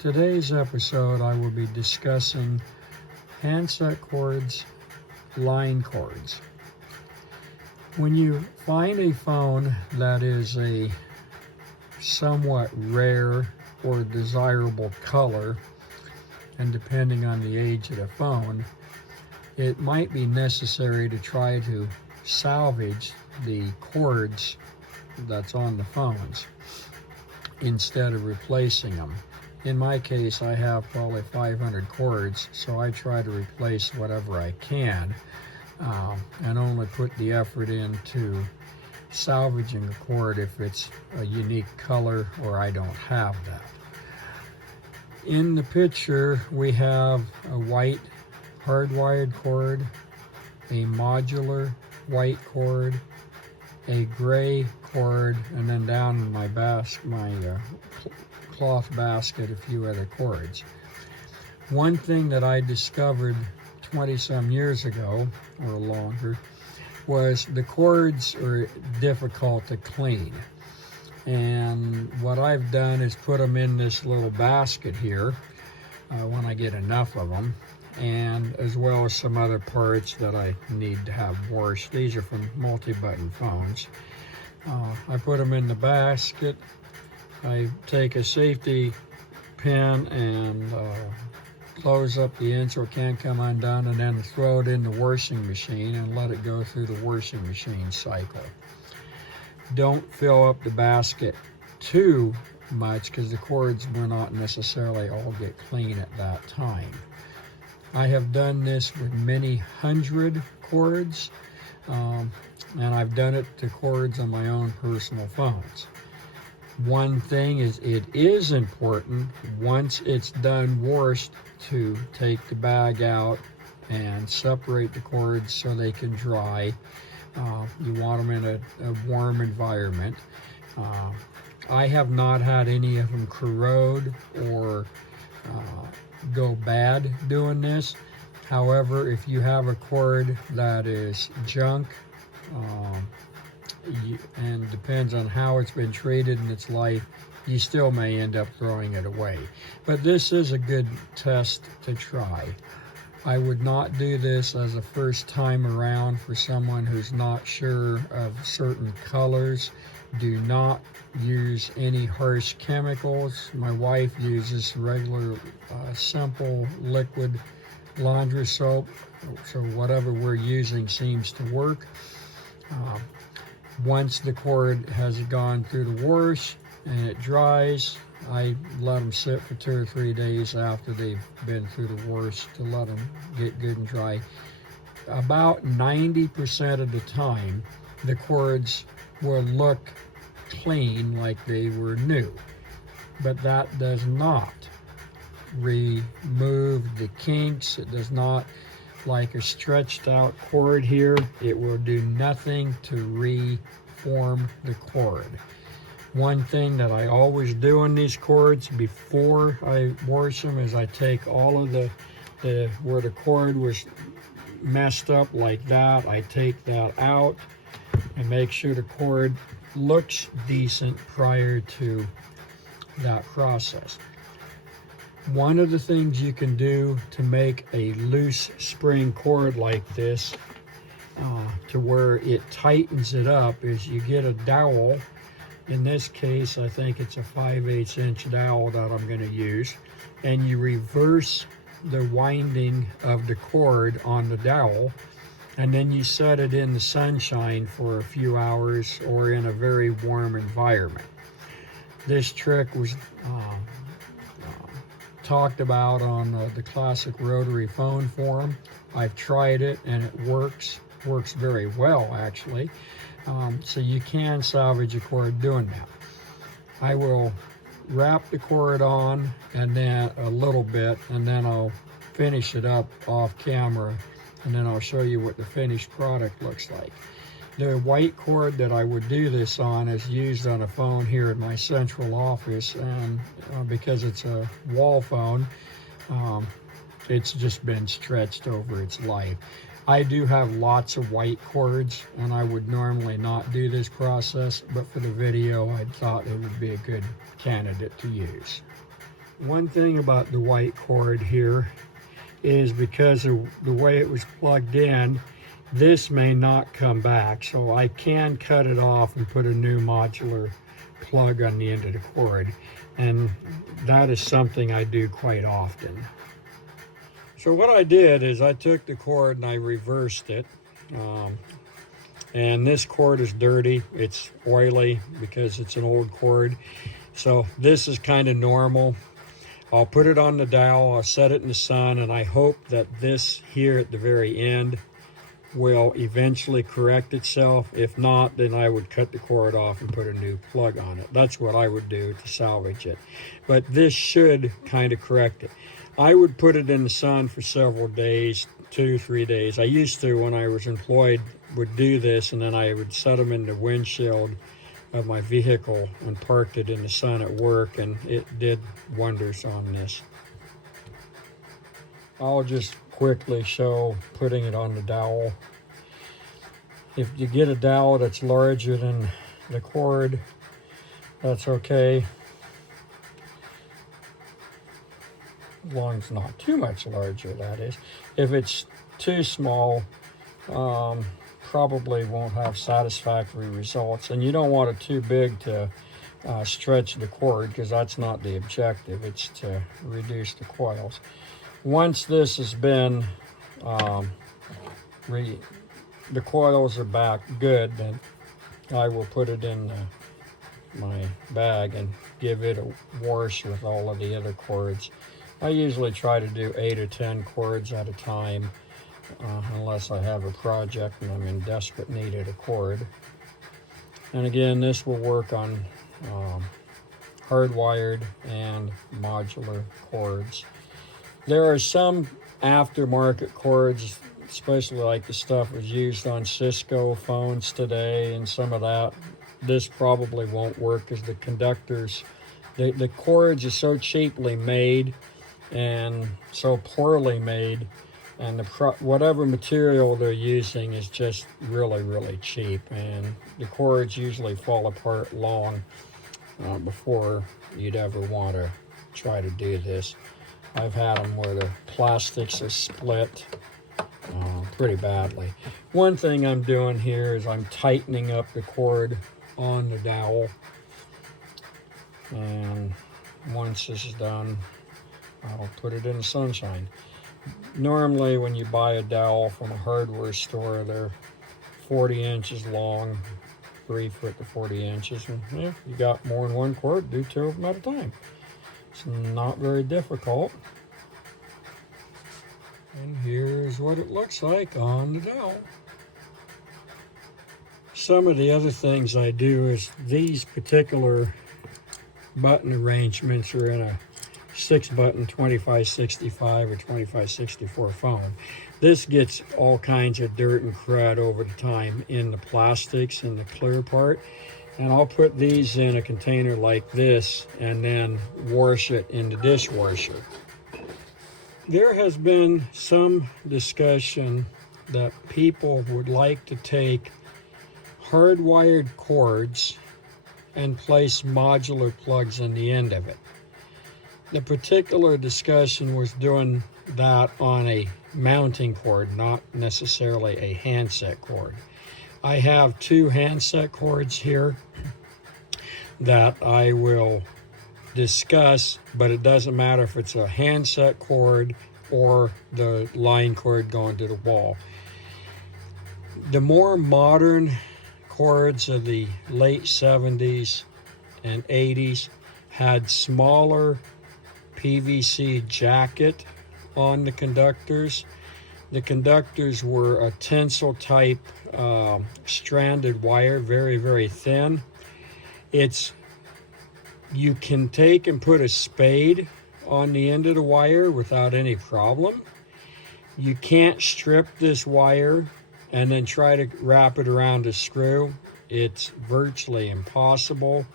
Today's episode I will be discussing handset cords, line cords. When you find a phone that is a somewhat rare or desirable color, and depending on the age of the phone, it might be necessary to try to salvage the cords that's on the phones instead of replacing them. In my case, I have probably 500 cords, so I try to replace whatever I can and only put the effort into salvaging a cord if it's a unique color or I don't have that. In the picture, we have a white hardwired cord, a modular white cord, a gray cord, and then down in my cloth basket a few other cords. One thing that I discovered 20 some years ago or longer was the cords are difficult to clean, and what I've done is put them in this little basket here when I get enough of them, and as well as some other parts that I need to have washed. These are from multi-button phones. I put them in the basket. I take a safety pin and close up the end so it can't come undone, and then throw it in the washing machine and let it go through the washing machine cycle. Don't fill up the basket too much because the cords will not necessarily all get clean at that time. I have done this with many hundred cords, and I've done it to cords on my own personal phones. One thing is, it is important once it's done washed to take the bag out and separate the cords so they can dry. You want them in a warm environment. I have not had any of them corrode or go bad doing this. However, if you have a cord that is junk, and depends on how it's been treated in its life, you still may end up throwing it away. But this is a good test to try. I would not do this as a first time around for someone who's not sure of certain colors. Do not use any harsh chemicals. My wife uses regular simple liquid laundry soap, so whatever we're using seems to work. Once the cord has gone through the wash and it dries, I let them sit for 2 or 3 days after they've been through the wash to let them get good and dry. About 90% of the time, the cords will look clean like they were new, but that does not remove the kinks. It does not, like a stretched out cord here, it will do nothing to reform the cord. One thing that I always do on these cords before I wash them is I take all of the where the cord was messed up like that, I take that out and make sure the cord looks decent prior to that process. One of the things you can do to make a loose spring cord like this to where it tightens it up is you get a dowel. In this case, I think it's a 5/8 inch dowel that I'm going to use, and you reverse the winding of the cord on the dowel, and then you set it in the sunshine for a few hours or in a very warm environment. This trick was talked about on the classic rotary phone forum. I've tried it and it works very well actually. So you can salvage a cord doing that. I will wrap the cord on and then a little bit, and then I'll finish it up off camera, and then I'll show you what the finished product looks like. The white cord that I would do this on is used on a phone here in my central office, and because it's a wall phone, it's just been stretched over its life. I do have lots of white cords, and I would normally not do this process, but for the video, I thought it would be a good candidate to use. One thing about the white cord here is because of the way it was plugged in, this may not come back. So I can cut it off and put a new modular plug on the end of the cord. And that is something I do quite often. So what I did is I took the cord and I reversed it. And this cord is dirty. It's oily because it's an old cord. So this is kind of normal. I'll put it on the dowel, I'll set it in the sun, and I hope that this here at the very end will eventually correct itself. If not, then I would cut the cord off and put a new plug on it. That's what I would do to salvage it. But this should kind of correct it. I would put it in the sun for several days, 2-3 days. I used to, when I was employed, would do this, and then I would set them in the windshield of my vehicle and parked it in the sun at work, and it did wonders on this. I'll just quickly show putting it on the dowel. If you get a dowel that's larger than the cord, that's okay, as long as it's not too much larger, that is. If it's too small, probably won't have satisfactory results, and you don't want it too big to stretch the cord, because that's not the objective. It's to reduce the coils. Once this has been the coils are back good, then I will put it in my bag and give it a wash with all of the other cords. I usually try to do 8 or 10 cords at a time, unless I have a project and I'm in desperate need of a cord. And again, this will work on hardwired and modular cords. There are some aftermarket cords, especially like the stuff was used on Cisco phones today and some of that. This probably won't work because the conductors, the cords are so cheaply made and so poorly made, and whatever material they're using is just really, really cheap, and the cords usually fall apart long before you'd ever want to try to do this. I've had them where the plastics are split pretty badly. One thing I'm doing here is I'm tightening up the cord on the dowel, and once this is done, I'll put it in the sunshine. Normally when you buy a dowel from a hardware store, they're 40 inches long, 3 foot to 40 inches, and yeah, you got more than one cord, do 2 of them at a time. It's not very difficult. And here's what it looks like on the dowel. Some of the other things I do is these particular button arrangements are in a 6-button 2565 or 2564 phone. This gets all kinds of dirt and crud over the time in the plastics and the clear part, and I'll put these in a container like this and then wash it in the dishwasher. There has been some discussion that people would like to take hardwired cords and place modular plugs on the end of it. The particular discussion was doing that on a mounting cord, not necessarily a handset cord. I have 2 handset cords here that I will discuss, but it doesn't matter if it's a handset cord or the line cord going to the wall. The more modern cords of the late 70s and 80s had smaller PVC jacket on the conductors. The conductors were a tensile type stranded wire, very, very thin. You can take and put a spade on the end of the wire without any problem. You can't strip this wire and then try to wrap it around a screw. It's virtually impossible.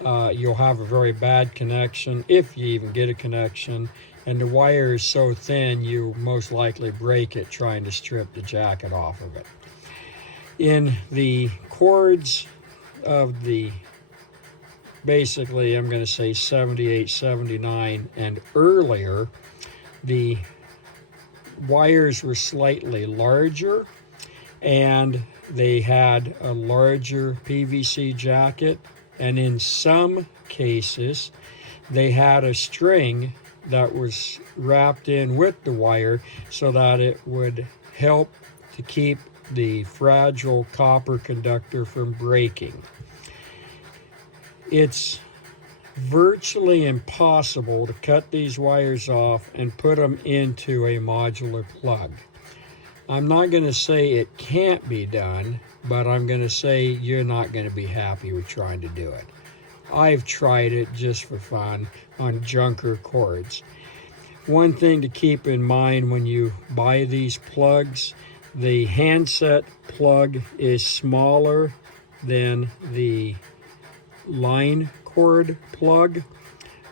You'll have a very bad connection, if you even get a connection, and the wire is so thin you most likely break it trying to strip the jacket off of it. In the cords of the basically, I'm going to say 78, 79 and earlier, the wires were slightly larger and they had a larger PVC jacket, and in some cases they had a string that was wrapped in with the wire so that it would help to keep the fragile copper conductor from breaking. It's virtually impossible to cut these wires off and put them into a modular plug. I'm not going to say it can't be done, but I'm going to say you're not going to be happy with trying to do it. I've tried it just for fun on junker cords. One thing to keep in mind when you buy these plugs, the handset plug is smaller than the line cord plug.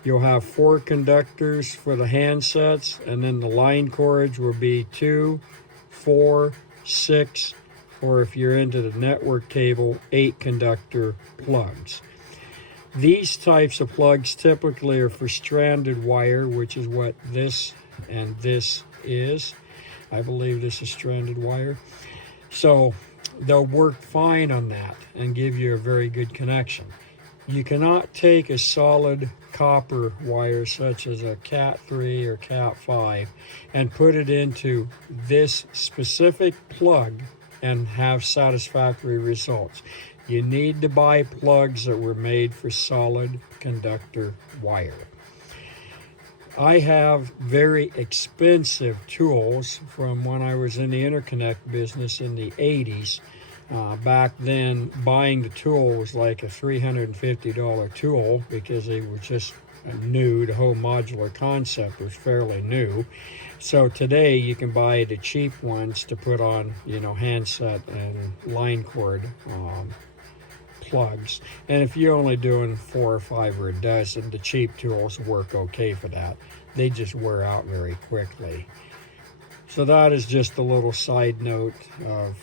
You'll have 4 conductors for the handsets, and then the line cords will be 2, 4, 6, or if you're into the network cable, 8 conductor plugs. These types of plugs typically are for stranded wire, which is what this and this is. I believe this is stranded wire. So they'll work fine on that and give you a very good connection. You cannot take a solid copper wire such as a Cat 3 or Cat 5 and put it into this specific plug and have satisfactory results. You need to buy plugs that were made for solid conductor wire. I have very expensive tools from when I was in the interconnect business in the 80s. Back then, buying the tool was like a $350 tool because it was just new. The whole modular concept was fairly new. So today you can buy the cheap ones to put on, handset and line cord plugs. And if you're only doing 4 or 5 or a dozen, the cheap tools work okay for that. They just wear out very quickly. So that is just a little side note of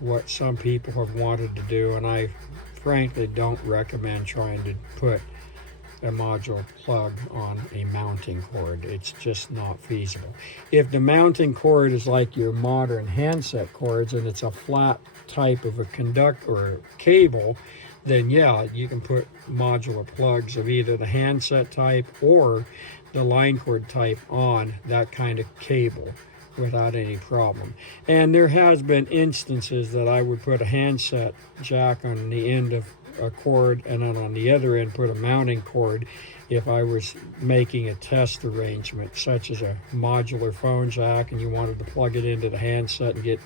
what some people have wanted to do, and I frankly don't recommend trying to put a modular plug on a mounting cord. It's just not feasible. If the mounting cord is like your modern handset cords and it's a flat type of a conductor or cable, then yeah, you can put modular plugs of either the handset type or the line cord type on that kind of cable without any problem. And there has been instances that I would put a handset jack on the end of a cord and then on the other end put a mounting cord if I was making a test arrangement, such as a modular phone jack and you wanted to plug it into the handset and get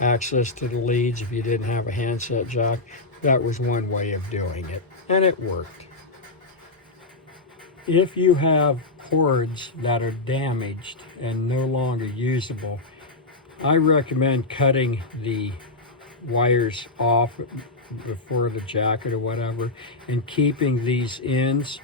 access to the leads if you didn't have a handset jack. That was one way of doing it, and it worked. If you have cords that are damaged and no longer usable, I recommend cutting the wires off before the jacket or whatever and keeping these ends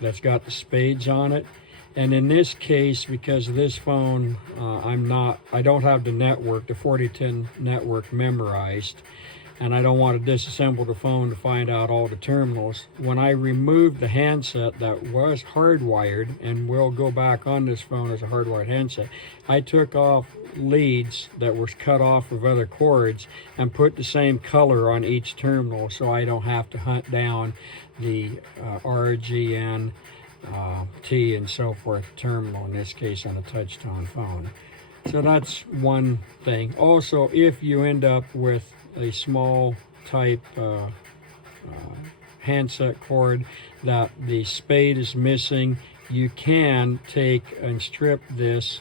that's got the spades on it. And in this case, because this phone, I don't have the 4010 network memorized, and I don't want to disassemble the phone to find out all the terminals. When I removed the handset that was hardwired, and will go back on this phone as a hardwired handset, I took off leads that were cut off of other cords and put the same color on each terminal so I don't have to hunt down the RGN, T and so forth terminal, in this case on a touch-tone phone. So that's one thing. Also, if you end up with a small type handset cord that the spade is missing, you can take and strip this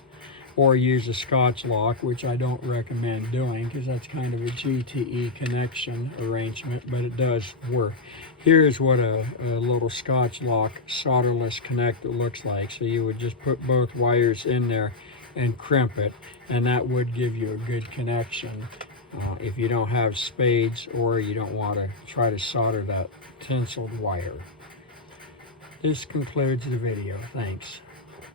or use a Scotch lock, which I don't recommend doing because that's kind of a GTE connection arrangement, but it does work. Here's what a little Scotch lock solderless connector looks like. So you would just put both wires in there and crimp it, and that would give you a good connection if you don't have spades or you don't want to try to solder that tinseled wire. This concludes the video. Thanks.